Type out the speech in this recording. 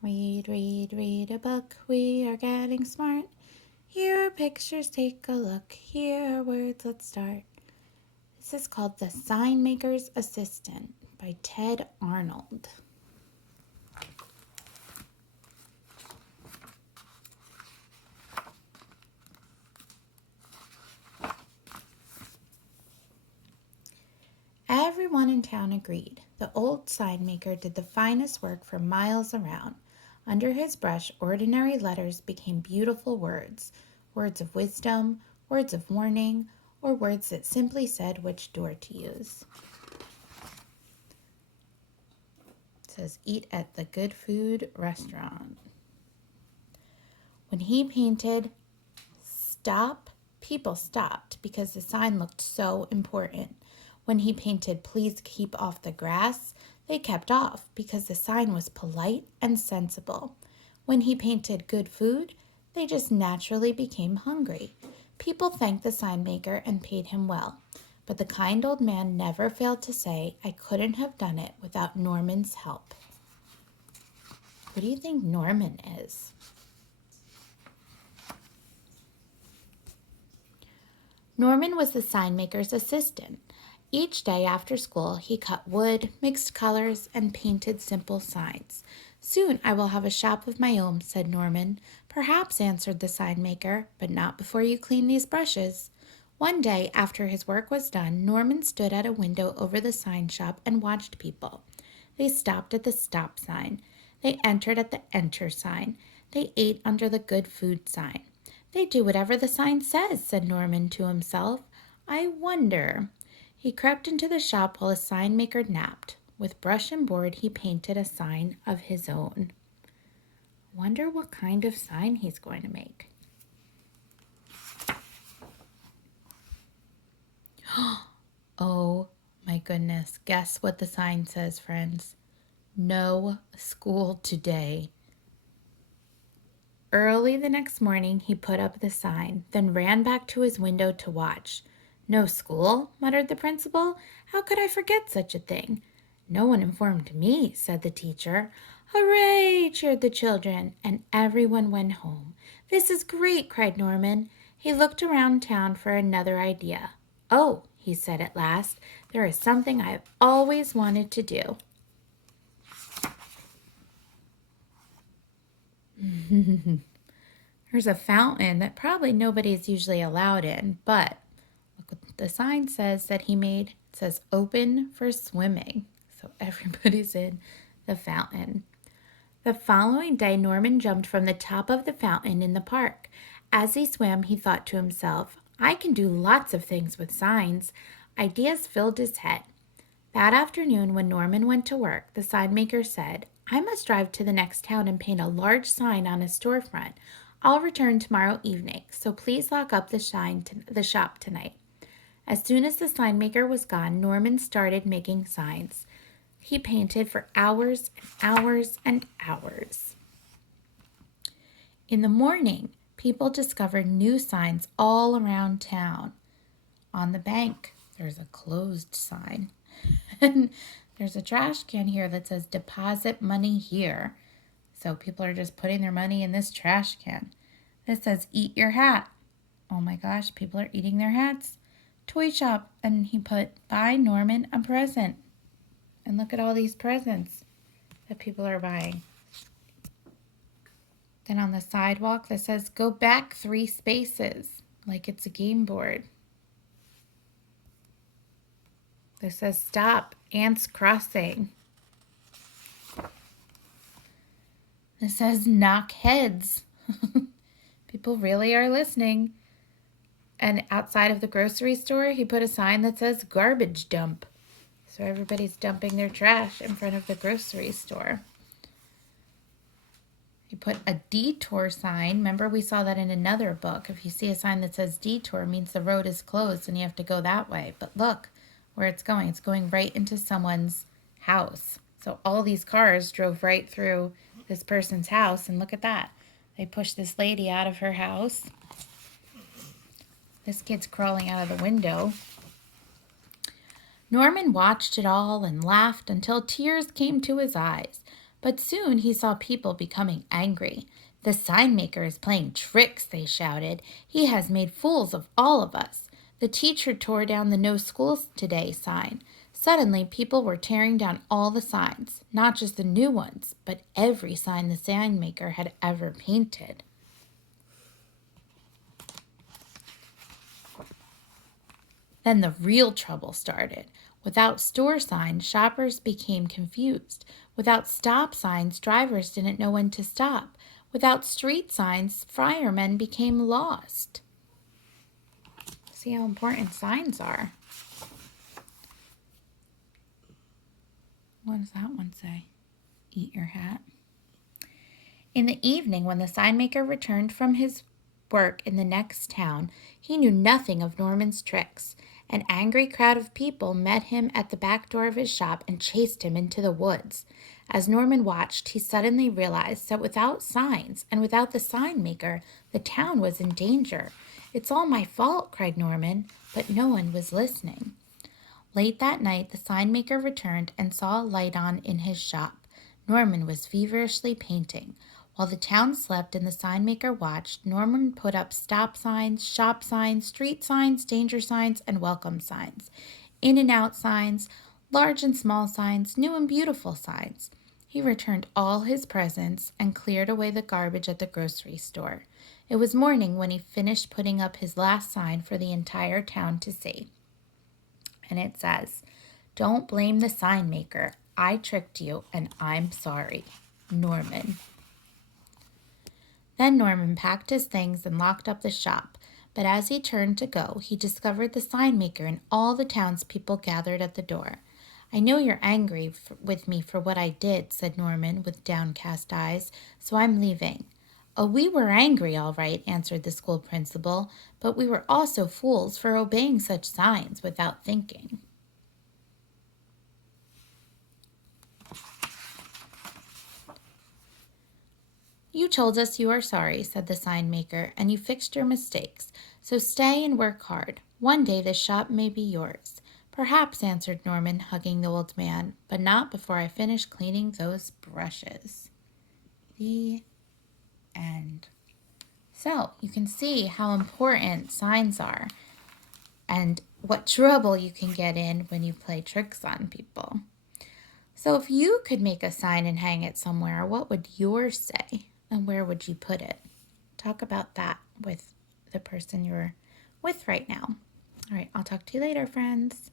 Read, read, read a book. We are getting smart. Here are pictures, take a look. Here are words, let's start. This is called The Signmaker's Assistant by Ted Arnold. Everyone in town agreed. The old signmaker did the finest work for miles around. Under his brush, ordinary letters became beautiful words, words of wisdom, words of warning, or words that simply said which door to use. It says, eat at the good food restaurant. When he painted stop, people stopped because the sign looked so important. When he painted please keep off the grass, they kept off because the sign was polite and sensible. When he painted good food, they just naturally became hungry. People thanked the sign maker and paid him well. But the kind old man never failed to say, I couldn't have done it without Norman's help. Who do you think Norman is? Norman was the sign maker's assistant. Each day after school, he cut wood, mixed colors, and painted simple signs. Soon I will have a shop of my own, said Norman. Perhaps, answered the sign maker, but not before you clean these brushes. One day, after his work was done, Norman stood at a window over the sign shop and watched people. They stopped at the stop sign. They entered at the enter sign. They ate under the good food sign. They do whatever the sign says, said Norman to himself. I wonder. He crept into the shop while the sign maker napped. With brush and board, he painted a sign of his own. Wonder what kind of sign he's going to make. Oh my goodness. Guess what the sign says, friends? No school today. Early the next morning, he put up the sign, then ran back to his window to watch. No school, muttered the principal. How could I forget such a thing? No one informed me, said the teacher. Hooray, cheered the children, and everyone went home. This is great, cried Norman. He looked around town for another idea. Oh, he said at last, there is something I have always wanted to do. There's a fountain that probably nobody's usually allowed in, but look what the sign says that he made. It says open for swimming. So everybody's in the fountain. The following day, Norman jumped from the top of the fountain in the park. As he swam, he thought to himself, I can do lots of things with signs. Ideas filled his head. That afternoon, when Norman went to work, the sign maker said, I must drive to the next town and paint a large sign on a storefront. I'll return tomorrow evening, so please lock up the shop tonight. As soon as the sign maker was gone, Norman started making signs. He painted for hours and hours and hours. In the morning, people discovered new signs all around town. On the bank, there's a closed sign. And there's a trash can here that says deposit money here. So people are just putting their money in this trash can. This says eat your hat. Oh my gosh, people are eating their hats. Toy shop. And he put buy Norman a present. And look at all these presents that people are buying. Then on the sidewalk that says go back 3 spaces. Like it's a game board. This says stop, ants crossing. This says knock heads. People really are listening. And outside of the grocery store, he put a sign that says garbage dump. So everybody's dumping their trash in front of the grocery store. He put a detour sign. Remember, we saw that in another book. If you see a sign that says detour, it means the road is closed and you have to go that way. But look where it's going. It's going right into someone's house. So all these cars drove right through this person's house. And look at that. They pushed this lady out of her house. This kid's crawling out of the window. Norman watched it all and laughed until tears came to his eyes. But soon he saw people becoming angry. The sign maker is playing tricks, they shouted. He has made fools of all of us. The teacher tore down the no school today sign. Suddenly, people were tearing down all the signs, not just the new ones, but every sign the sign maker had ever painted. Then the real trouble started. Without store signs, shoppers became confused. Without stop signs, drivers didn't know when to stop. Without street signs, firemen became lost. See how important signs are. What does that one say? Eat your hat. In the evening, when the sign maker returned from his work in the next town, he knew nothing of Norman's tricks. An angry crowd of people met him at the back door of his shop and chased him into the woods. As Norman watched, he suddenly realized that without signs and without the sign maker, the town was in danger. "It's all my fault," cried Norman, but no one was listening. Late that night, the sign maker returned and saw a light on in his shop. Norman was feverishly painting. While the town slept and the sign maker watched, Norman put up stop signs, shop signs, street signs, danger signs, and welcome signs, in and out signs, large and small signs, new and beautiful signs. He returned all his presents and cleared away the garbage at the grocery store. It was morning when he finished putting up his last sign for the entire town to see. And it says, "Don't blame the sign maker. I tricked you and I'm sorry. Norman." Then Norman packed his things and locked up the shop. But as he turned to go, he discovered the sign maker and all the townspeople gathered at the door. "I know you're angry with me for what I did," said Norman with downcast eyes, "so I'm leaving." "Oh, we were angry, all right," answered the school principal, "but we were also fools for obeying such signs without thinking." "You told us you are sorry," said the sign maker, "and you fixed your mistakes. So stay and work hard. One day this shop may be yours." "Perhaps," answered Norman, hugging the old man, "but not before I finish cleaning those brushes." The end. So you can see how important signs are and what trouble you can get in when you play tricks on people. So if you could make a sign and hang it somewhere, what would yours say? And where would you put it? Talk about that with the person you're with right now. All right, I'll talk to you later, friends.